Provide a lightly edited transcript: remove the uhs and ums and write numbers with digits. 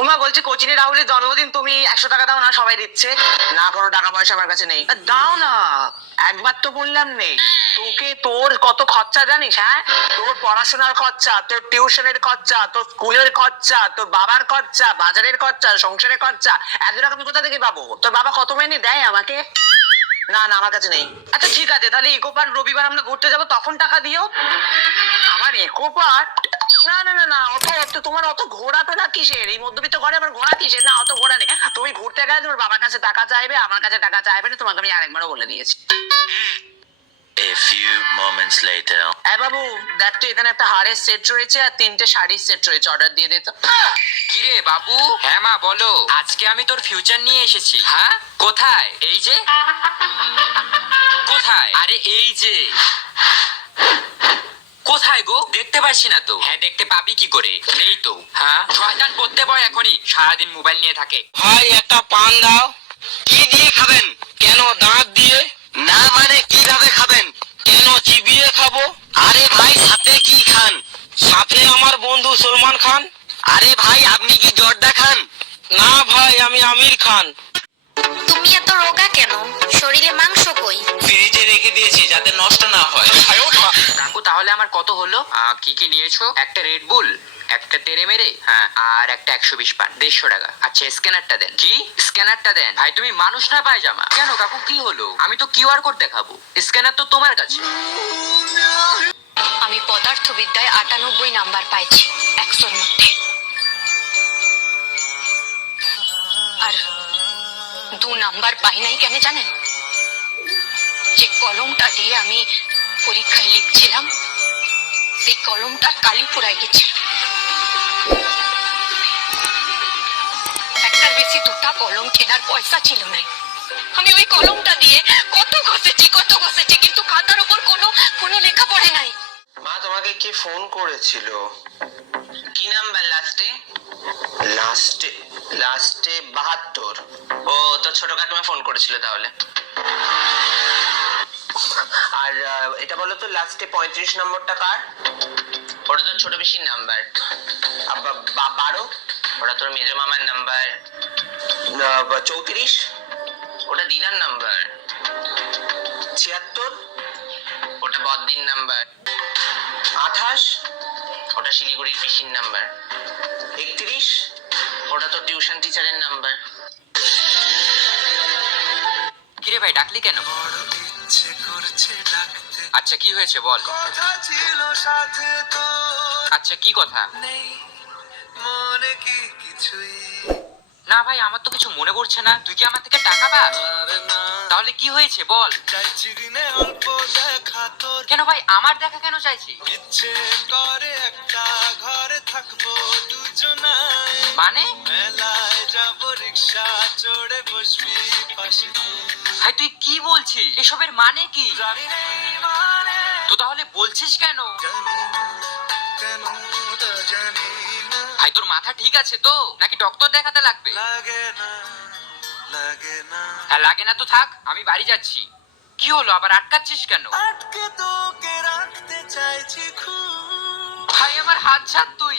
ওমা বলছি কোচিনে রাহুলের জন্মদিন, তুমি 100 টাকা দাও না, সবাই দিচ্ছে। না, কোনো টাকা পয়সা আমার কাছে নেই। দাও না, একবার তো বললাম নেই। তোকে তোর কত খরচা জানিস? হ্যাঁ, তোর পড়াশোনার খরচা, তোর টিউশনের খরচা, তোর স্কুলের খরচা, তোর বাবার খরচা, বাজারের খরচা, সংসারের খরচা। 1,000 টাকা আমি কোথা থেকে পাবো? তোর বাবা কত মাইনে দেয় আমাকে? না না, আমার কাছে নেই। আচ্ছা ঠিক আছে, তাহলে ইকো পার্ক রবিবার আমরা ঘুরতে যাবো, তখন টাকা দিও। আমার ইকো পার্ক? না না না না, অত তোমার অত ঘোরা ফেরা কিসের? এই মধ্যবিত্ত ঘরে আবার ঘোরা কিসের? না, অত ঘোরা নেই। তুমি ঘুরতে গেলে তোমার বাবার কাছে টাকা চাইবে, আমার কাছে টাকা চাইবে না, তোমাকে আমি আরেকবারও বলে দিয়েছি। A few moments later. হ্যাঁ বাবু, দেখ তো এখানে একটা হারের সেট রয়েছে আর 3টে শাড়ির সেট রয়েছে, অর্ডার দিয়ে দে তো। কিরে বাবু? হ্যাঁ মা বলো। আজকে আমি তোর ফিউচার নিয়ে এসেছি। হ্যাঁ কোথায়? এই যে। কোথায়? আরে এই যে। কোথায় গো? দেখতে পাচ্ছি না তো। হ্যাঁ দেখতে পাবি কি করে? নেই তো। হ্যাঁ শয়তান পড়তে বয় এখনই, সারাদিন মোবাইল নিয়ে থাকে। ভাই একটা পান দাও। কি দিয়ে খাবেন? কেন দাঁত দিয়ে? না মানে কিভাবে খাবেন? কেন চিবিয়ে খাবো? আরে ভাই সাথে কি খান? সাথে আমার বন্ধু সলমান খান। আরে ভাই আপনি কি জর্দা খান? না ভাই আমি আমির খান। তুমি এত রোগা কেন? শরীরে মাংস কই? ফ্রিজে রেখে দিয়েছি যাতে নষ্ট না হয়। কাকু তাহলে আমার কত হলো? কি কি নিয়েছো? একটা রেড বুল, একটা তেরে মেরে, হ্যাঁ আর একটা 120 পান, 150 টাকা। আচ্ছা স্ক্যানারটা দেন। কি? স্ক্যানারটা দেন। ভাই তুমি মানুষ না পায়জামা? কেন কাকু কি হলো? আমি তো কিউআর কোড দেখাবো, স্ক্যানার তো তোমার কাছে। আমি পদার্থবিদ্যায় 98 নাম্বার পাইছি 100-র মধ্যে। আর 2 নাম্বার পাই নাই কেন জানেন? যে কলমটা দিয়ে আমি পরীক্ষায় লিখছিলাম, সেই কলমটা কালি পুরাই গেছিল। একটার বেশি 2টা কলম কেনার পয়সা ছিল না। আমি ওই কলমটা দিয়ে কত ঘষেছি, কিন্তু খাতার উপর কোনো লেখা পড়ে নাই। মা তোমাকে কি ফোন করেছিল? কি নাম্বার লাস্টে? লাস্টে 72। ও তো ছোট কাকিমা ফোন করেছিল তাহলে। আর এটা বলো তো লাস্টে 35 নম্বরটা কার? ওটা তো ছোট পিসির নাম্বার। 12? ওটা তোর মেজো মামার নাম্বার। 34? ওটা দিদার নাম্বার। 76? ওটা বদ্দির নাম্বার। 28? ওটা শিলিগুড়ির পিসির নাম্বার। 31? ওটা তো টিউশন টিচারের নাম্বার। কিরে ভাই ডাকলি কেন? আচ্ছা কি হয়েছে বল। আচ্ছা কি কথা? না ভাই আমার তো কিছু মনে পড়ছে না। তুই কি আমার থেকে টাকা পাস? তাহলে কি হয়েছে বল। কেন ভাই আমার দেখা কেন চাইছি? মানে ভাই তুই কি বলছিস? এসবের মানে কি? তো তাহলে বলছিস কেন? ভাই তোর মাথা ঠিক আছে তো, নাকি ডক্টর দেখাতে লাগবে? হ্যাঁ লাগে না তো থাক, আমি বাড়ি যাচ্ছি। কি হলো আবার আটকাচ্ছিস কেন? ভাই আমার হাত ছাড় তুই।